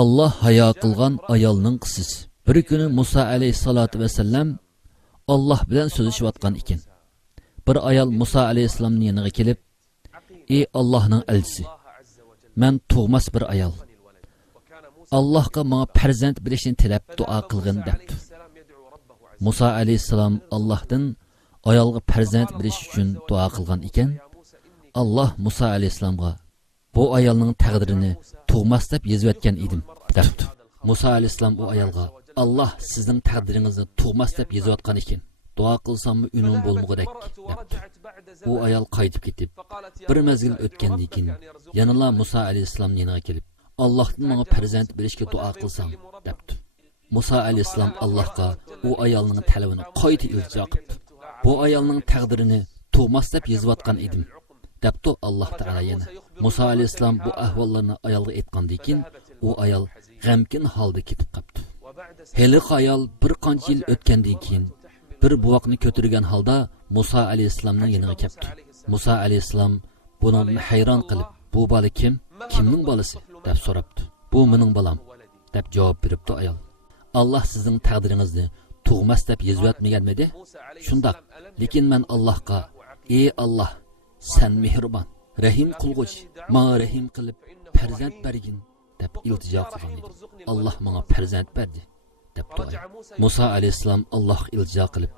Allah hayo qilgan ayolning qissasi. Bir kuni Musa alayhissalatu vasallam Allah bilan so'zlashayotgan ekan. Bir ayol Musa alayhissalomning yoniga kelib, "Ey Allohning elchisi, men tug'mas bir ayol. Allohga menga farzand berishni tilab duo qilgin" debdi. Musa alayhissalom Allohdan ayolga farzand berish uchun duo qilgan ekan. Allah Musa alayhissalomga bu ayolning taqdirini tug'mas deb yozib o'tgan edim debdi. Musa alayhissalom bu ayolga Allah sizning taqdiringizni tug'mas deb yozib o'tgan ekan. Duo qilsammi unum bo'lmagudek debdi. U ayol qaytib ketib, bir mezgil o'tgandan keyin yanala Musa alayhissalom yoniga kelib, Allohdan menga farzand berishga duo qilsam debdi. Musa alayhissalom Allohga u ayolning talabini qayta iltijo qildi. Bu ayolning taqdirini tug'mas deb yozib o'tgan edim debdi Alloh taolo yana. Musa alayhissalom bu ahvollarni ayolga aytgandan keyin u ayol g'amkin holda ketib qoldi. Hali ayol bir qancha yil o'tgandan keyin bir buvoqni ko'targan holda Musa alayhissalomning yoniga keldi. Musa alayhissalom buni hayron qilib, "Bu bola kim? Kimning bolasi?" deb so'rabdi. "Bu mening bolam" deb javob beribdi ayol. "Allah sizning taqdiringizni tug'mas deb yozib o'tmaganmidi?" "Shundoq, lekin men Allohga, ey Alloh, sen mehribon, rahim qilg'uchi, menga rahim qilib farzand bergin" deb iltijo qilgan edi. Alloh menga farzand berdi debdi. Musa alayhissalom Allohga iltijo qilib,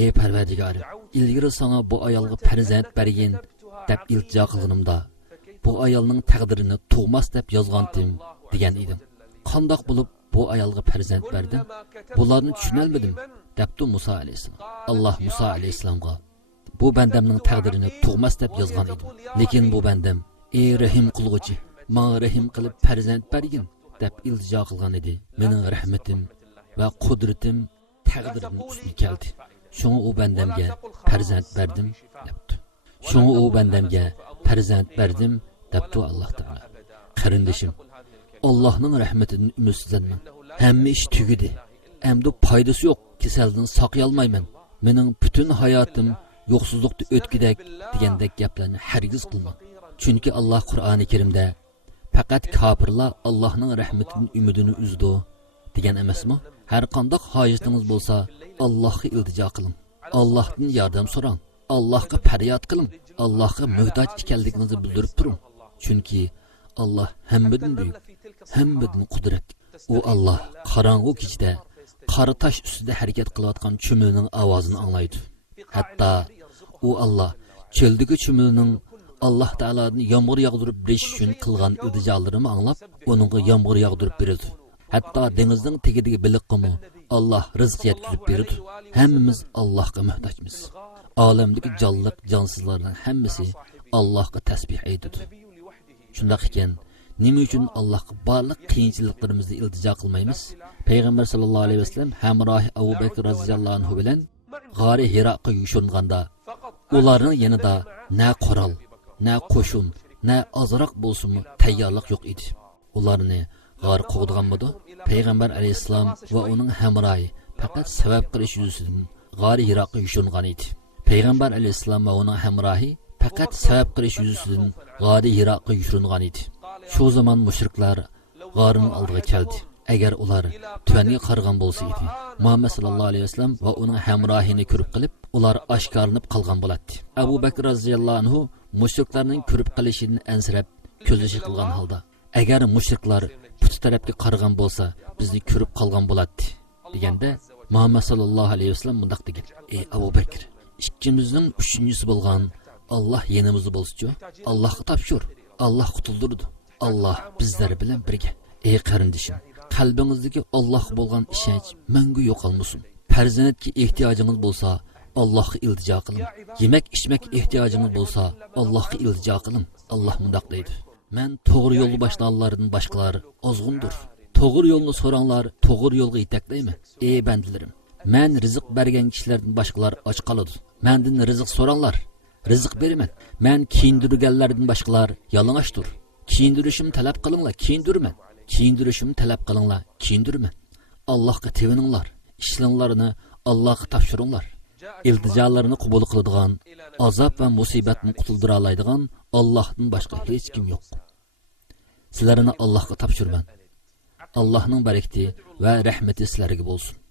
"Ey Parvardigorim, ilgari sana bu ayolga farzand bergin deb iltijo qilganimda, bu ayolning taqdirini tug'mas deb yozgandim" degan edim. "Qandoq bo'lib bu ayolga farzand berdim? Bularni tushunolmadim" debdi Musa alayhissalom. Alloh Musa alayhissalomga, "Bu bandamning taqdirini tug'mas deb yozgan edim. Lekin bu bandam, ey rahim qilg'uchi, menga rahim qilib farzand bergin" deb iltijo qilgan edi. "Mening rahmatim va qudratim taqdirimni ustun keldi. Shunga u bandamga farzand berdim" debdi. "Shunga u bandamga farzand berdim" debdi Alloh taolo. Qarindishim, Allohning rahmatidan umidsizlanmang. Hamma ish tugidi. Endi foydasi yo'q. Kasaldan saqlayolmayman. Mening butun hayotim yo'qsizlikda o'tgidek degandek gaplarni hargiz qilmang. Chunki Alloh Qur'oni Karimda faqat kofirlar Allohning rahmatidan umidini uzdi degan emasmi? Har qanday hojatingiz bo'lsa, Allohga iltijo qiling. Allohdan yordam so'rang. Allohga faryod qiling. Allohga muhtoj ekanligingizni bildirib turing. Chunki Allah hammadan buyuk, hammadan qudratli. U Allah qorong'u kechida qora tosh ustida harakat qilayotgan chumilning ovozini anglaydi. Hatto u Allah cho'ldagi chumilning Alloh taolodan yomg'ir yog'dirib berish uchun qilgan iltijolarini anglab, uningga yomg'ir yog'dirib beradi. Hatto dengizning tagidagi biliqqa Allah rizq yetkazib beradi. Hammamiz Allohga muhtojmiz. Olamdagi jonliq, jonsizlarning hammasi Allohga tasbih aytadi. Shundoq ekan, nima uchun Allohga barliq qiyinchiliklarimizni iltijo qilmaymiz? Payg'ambar sallallohu alayhi vasallam hamrohi Abu Bakr roziyallohu anhu bilan g'ori Hiroqqa yushunganda, ularning yanida na qurol, na qo'shin, na ozroq bo'lsinmi tayyorlik yo'q edi. Ularni g'or qo'g'diganmidi? Payg'ambar alayhissalom va uning hamrohi faqat sabab qilish yuzasidan g'ori Hiroqqa yushungan edi. Payg'ambar alayhissalom va uning hamrohi faqat sabab qilish yuzasidan g'ori Hiroqqa yushungan edi. Shu zaman mushriklar g'orning oldiga keldi. Agar ular tuvanga qargan bo'lsa edi, Muhammad sallallohu alayhi vasallam va uning hamrohini ko'rib qilib, ular oshkorlanib qolgan bo'ladi. Abu Bakr roziyallohu anhu mushriklarning ko'rib qilishidan ansirab ko'zishi qilgan holda, agar mushriklar puti tarafga qargan bo'lsa, bizni ko'rib qolgan bo'ladi deganda, Muhammad sallallohu alayhi vasallam bunday degan: "Ey Abu Bakr, ikkimizning uchinchisi bo'lgan Allah yanimizda bo'lsa-chi, Allohga topshir. Allah qutuldirdi. Allah bizlar bilan birga." Ey qarindishim, qalbingizdagi Allohga bo'lgan ishonch mangu yo'qolmasin. Farzandga ehtiyojingiz bo'lsa, Allohga iltijo qiling. Yemak, ichmak ehtiyojingiz bo'lsa, Allohga iltijo qiling. Alloh mundoq deydi: "Men to'g'ri yo'lni boshlanganlardan boshqalar ozg'undir. To'g'ri yo'lni so'ranglar, to'g'ri yo'lga yetaklayman. Ey bandilarim, men rizq bergan kishilardan boshqalar och qoladi. Mendan rizq so'ranglar, rizq beraman. Men kiyindirganlardan boshqalar yalang'ashdir. Kiyindirishim talab qilinglar, kiyindirman. Kiyindirishim talab qilinglar, kiyindirman. Allohga tevininglar, ishlaringlarni Allohga topshiringlar. İlticalarını qabul qiladigan, azob va musibatni qutuldira oladigan Allohdan boshqa hech kim yo'q. Sizlarni Allohga topshirman. Allohning barakati va rahmati sizlarga bo'lsin.